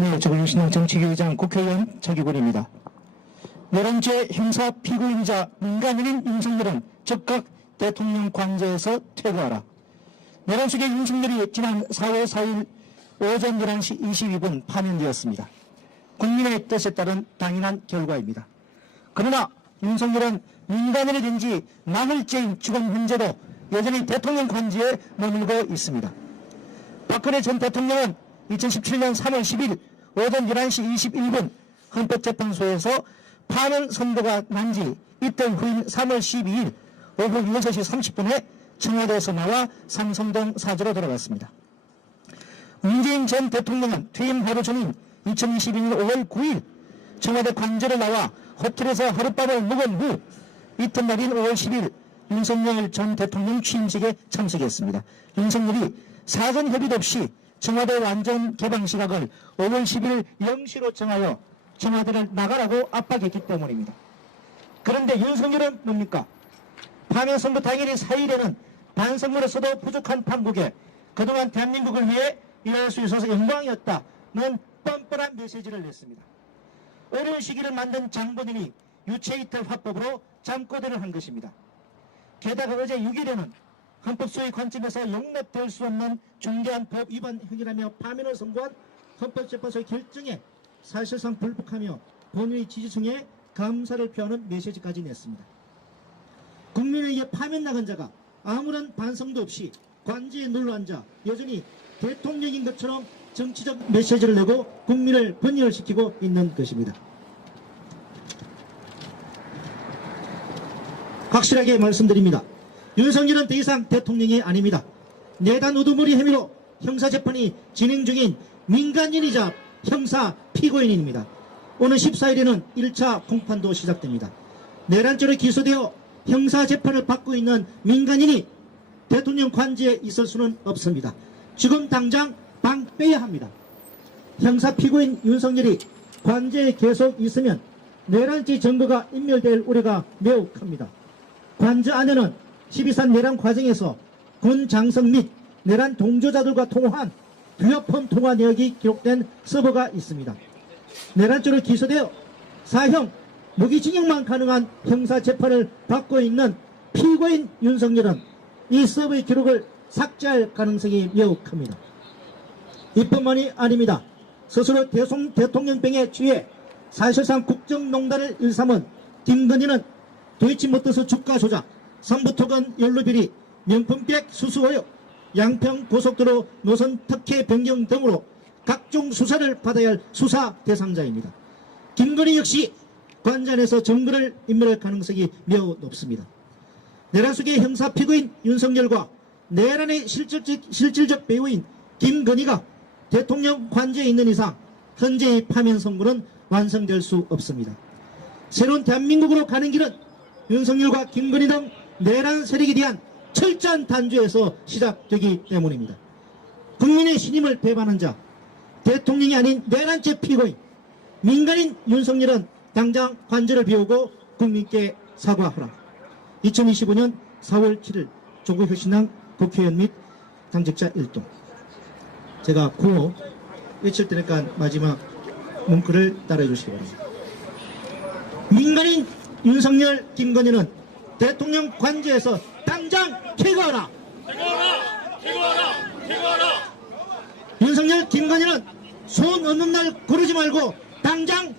네, 더불어민주당 정치교회장 국회의원 차기곤입니다. 11째 형사 피고인이자 민간인인 윤석열은 즉각 대통령 관저에서 퇴거하라. 내란 속의 윤석열이 지난 4월 4일 오전 11시 22분 파면되었습니다. 국민의 뜻에 따른 당연한 결과입니다. 그러나 윤석열은 민간인이 된 지 나흘째인 지금 현재도 여전히 대통령 관저에 머물고 있습니다. 박근혜 전 대통령은 2017년 3월 10일 오전 11시 21분 헌법재판소에서 파면 선고가 난 지 이틀 후인 3월 12일 오후 6시 30분에 청와대에서 나와 삼성동 사저로 돌아갔습니다. 문재인 전 대통령은 퇴임 하루 전인 2022년 5월 9일 청와대 관저를 나와 호텔에서 하룻밤을 묵은 후 이튿날인 5월 10일 윤석열 전 대통령 취임식에 참석했습니다. 윤석열이 사전 협의도 없이 청와대 완전 개방 시각을 5월 10일 0시로 정하여 청와대를 나가라고 압박했기 때문입니다. 그런데 윤석열은 뭡니까? 파면 선거 당일인 4일에는 반성문에서도 부족한 판국에 그동안 대한민국을 위해 일할 수 있어서 영광이었다는 뻔뻔한 메시지를 냈습니다. 어려운 시기를 만든 장본인이 유체이탈 화법으로 잠꼬대를 한 것입니다. 게다가 어제 6일에는 헌법소의 관점에서 용납될 수 없는 중대한 법 위반 행위라며 파면을 선고한 헌법재판소의 결정에 사실상 불복하며 본인의 지지층에 감사를 표하는 메시지까지 냈습니다. 국민에게 파면 나간 자가 아무런 반성도 없이 관저에 눌러앉아 여전히 대통령인 것처럼 정치적 메시지를 내고 국민을 분열시키고 있는 것입니다. 확실하게 말씀드립니다. 윤석열은 더 이상 대통령이 아닙니다. 내단 우두머리 혐의로 형사재판이 진행 중인 민간인이자 형사 피고인입니다. 오늘 14일에는 1차 공판도 시작됩니다. 내란죄로 기소되어 형사재판을 받고 있는 민간인이 대통령 관저에 있을 수는 없습니다. 지금 당장 방 빼야 합니다. 형사 피고인 윤석열이 관저에 계속 있으면 내란죄 증거가 인멸될 우려가 매우 큽니다. 관저 안에는 12.3 내란 과정에서 군 장성 및 내란 동조자들과 통화한 휴대폰 통화 내역이 기록된 서버가 있습니다. 내란죄로 기소되어 사형 무기징역만 가능한 형사재판을 받고 있는 피고인 윤석열은 이 서버의 기록을 삭제할 가능성이 매우 큽니다. 이뿐만이 아닙니다. 스스로 대통령병에 취해 사실상 국정농단을 일삼은 김건희는 도이치모터스 주가 조작, 성부토건 연루비리, 명품백 수수 의혹, 양평 고속도로 노선 특혜 변경 등으로 각종 수사를 받아야 할 수사 대상자입니다. 김건희 역시 관저 안에서 증거를 인멸할 가능성이 매우 높습니다. 내란 속의 형사 피고인 윤석열과 내란의 실질적 배우인 김건희가 대통령 관저에 있는 이상 현재의 파면 선고는 완성될 수 없습니다. 새로운 대한민국으로 가는 길은 윤석열과 김건희 등 내란 세력에 대한 철저한 단죄에서 시작되기 때문입니다. 국민의 신임을 배반한 자, 대통령이 아닌 내란죄 피고인, 민간인 윤석열은 당장 관저를 비우고 국민께 사과하라. 2025년 4월 7일 조국혁신당 국회의원 및 당직자 1동. 제가 구호 외칠 테니까 마지막 문구를 따라해 주시기 바랍니다. 민간인 윤석열, 김건희는 대통령 관저에서 당장 퇴거하라! 퇴거하라! 퇴거하라! 퇴거하라! 윤석열, 김건희는 손 없는 날 고르지 말고 당장